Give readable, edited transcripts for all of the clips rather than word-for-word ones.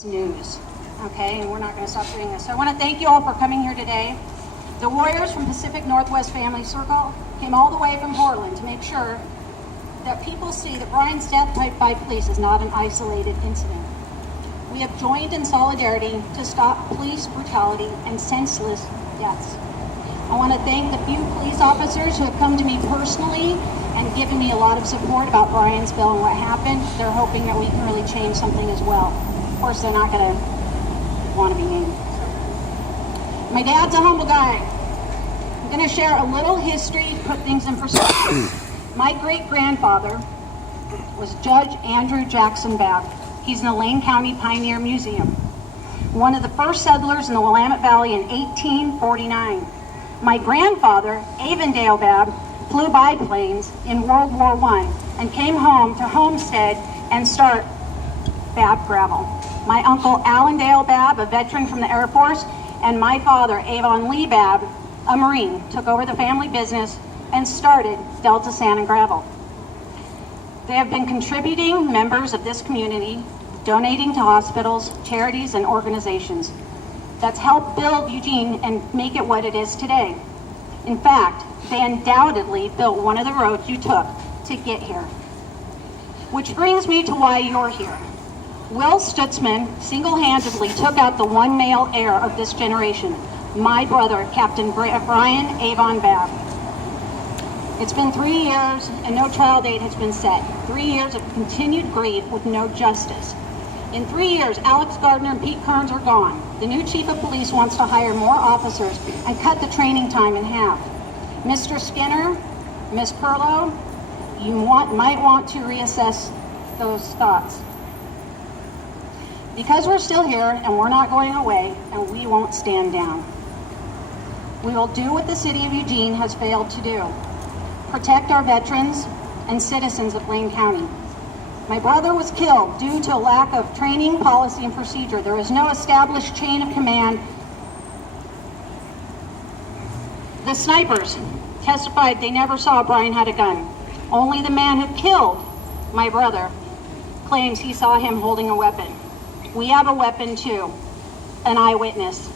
news, okay? And we're not going to stop doing this. So I want to thank you all for coming here today. The warriors from Pacific Northwest Family Circle came all the way from Portland to make sure that people see that Brian's death by police is not an isolated incident. We have joined in solidarity to stop police brutality and senseless deaths. I want to thank the few police officers who have come to me personally and given me a lot of support about Brian's bill and what happened. They're hoping that we can really change something as well. Of course, they're not going to want to be named. My dad's a humble guy. I'm going to share a little history, put things in perspective. My great-grandfather was Judge Andrew Jackson Babb. He's in the Lane County Pioneer Museum. One of the first settlers in the Willamette Valley in 1849. My grandfather, Avondale Babb, flew biplanes in World War I and came home to homestead and start Babb Gravel. My uncle Allendale Babb, a veteran from the Air Force, and my father, Avon Lee Babb, a Marine, took over the family business and started Delta Sand and Gravel. They have been contributing members of this community, donating to hospitals, charities, and organizations that's helped build Eugene and make it what it is today. In fact, they undoubtedly built one of the roads you took to get here. Which brings me to why you're here. Will Stutzman single-handedly took out the one male heir of this generation, my brother, Captain Brian Avon Babb. It's been 3 years and no trial date has been set. 3 years of continued grief with no justice. In 3 years, Alex Gardner and Pete Kearns are gone. The new chief of police wants to hire more officers and cut the training time in half. Mr. Skinner, Miss Perlow, you might want to reassess those thoughts. Because we're still here and we're not going away, and we won't stand down. We will do what the city of Eugene has failed to do. Protect our veterans and citizens of Lane County. My brother was killed due to a lack of training, policy, and procedure. There is no established chain of command. The snipers testified they never saw Brian had a gun. Only the man who killed my brother claims he saw him holding a weapon. We have a weapon too, an eyewitness.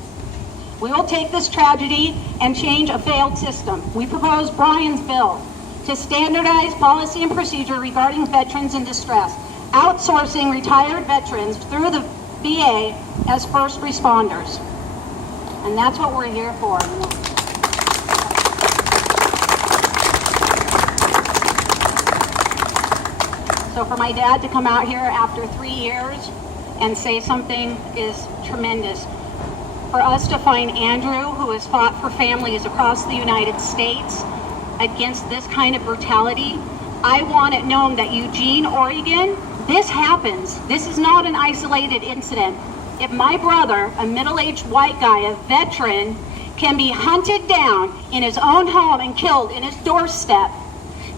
We will take this tragedy and change a failed system. We propose Brian's bill to standardize policy and procedure regarding veterans in distress, outsourcing retired veterans through the VA as first responders. And that's what we're here for. So for my dad to come out here after 3 years and say something is tremendous. For us to find Andrew, who has fought for families across the United States against this kind of brutality, I want it known that Eugene, Oregon, this happens. This is not an isolated incident. If my brother, a middle-aged white guy, a veteran, can be hunted down in his own home and killed in his doorstep,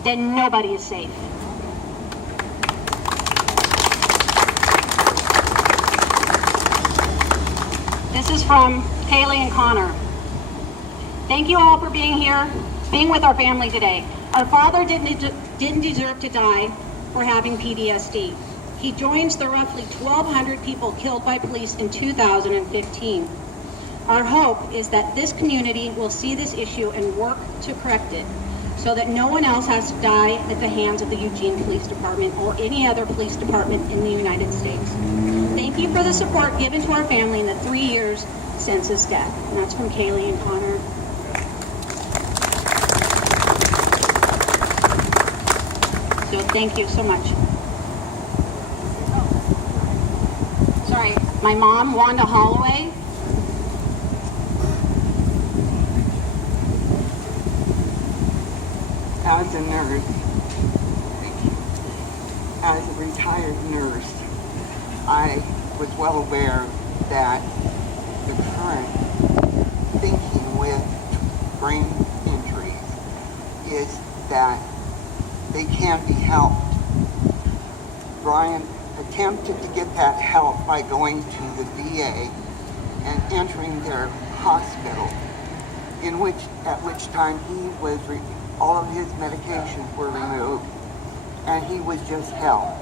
then nobody is safe. This is from Kaylee and Connor. Thank you all for being here, being with our family today. Our father didn't deserve to die for having PTSD. He joins the roughly 1,200 people killed by police in 2015. Our hope is that this community will see this issue and work to correct it so that no one else has to die at the hands of the Eugene Police Department or any other police department in the United States. Thank you for the support given to our family in the 3 years since his death. And that's from Kaylee and Connor. So thank you so much. Sorry, my mom, Wanda Holloway. As a nurse, as a retired nurse, I was well aware that the current thinking with brain injuries is that they can be helped. Brian attempted to get that help by going to the VA and entering their hospital, at which time he was all of his medications were removed, and he was just held.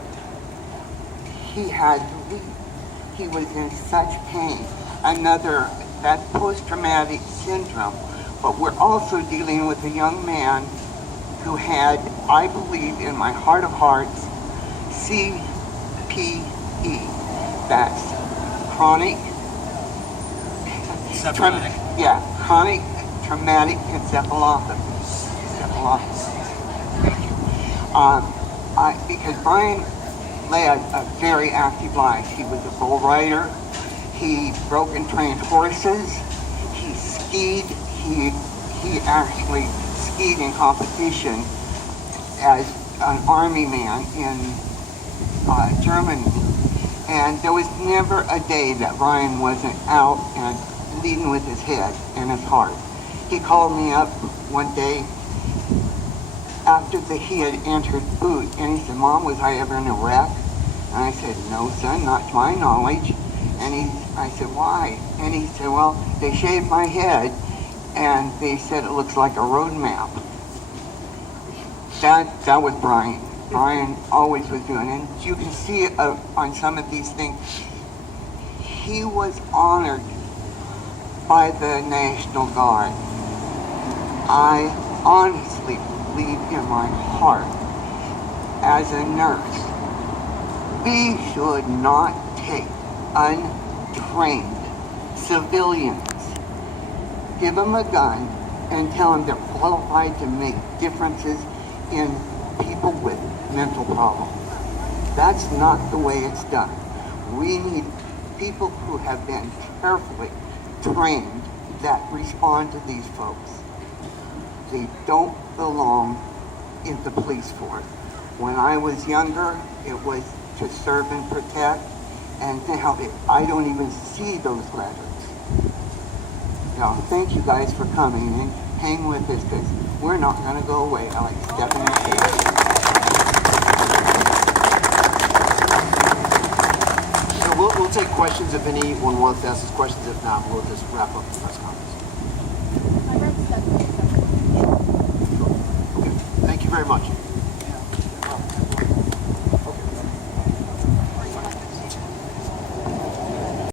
He had to leave. he was in such pain. That's post-traumatic syndrome. But we're also dealing with a young man who had, I believe in my heart of hearts, CPE. That's chronic chronic traumatic encephalopathy. Thank you. Because Brian led a very active life. He was a bull rider. He broke and trained horses. He skied. He actually skied in competition as an army man in Germany. And there was never a day that Brian wasn't out and leading with his head and his heart. He called me up one day after he had entered boot, and he said, "Mom, was I ever in a wreck?" And I said, "No, son, not to my knowledge." And I said, "Why?" And he said, "Well, they shaved my head, and they said it looks like a road map." That was Brian. Brian always was doing, and you can see it on some of these things. He was honored by the National Guard. I honestly believe in my heart, as a nurse, we should not take untrained civilians, give them a gun, and tell them they're qualified to make differences in people with mental problems. That's not the way it's done. We need people who have been carefully trained that respond to these folks. They don't belong in the police force. When I was younger, it was to serve and protect, and now I don't even see those letters. Now, thank you guys for coming and hang with us, because we're not going to go away. I like Stephanie said. We'll take questions if anyone wants to ask us questions. If not, we'll just wrap up the press conference. Okay. Thank you very much.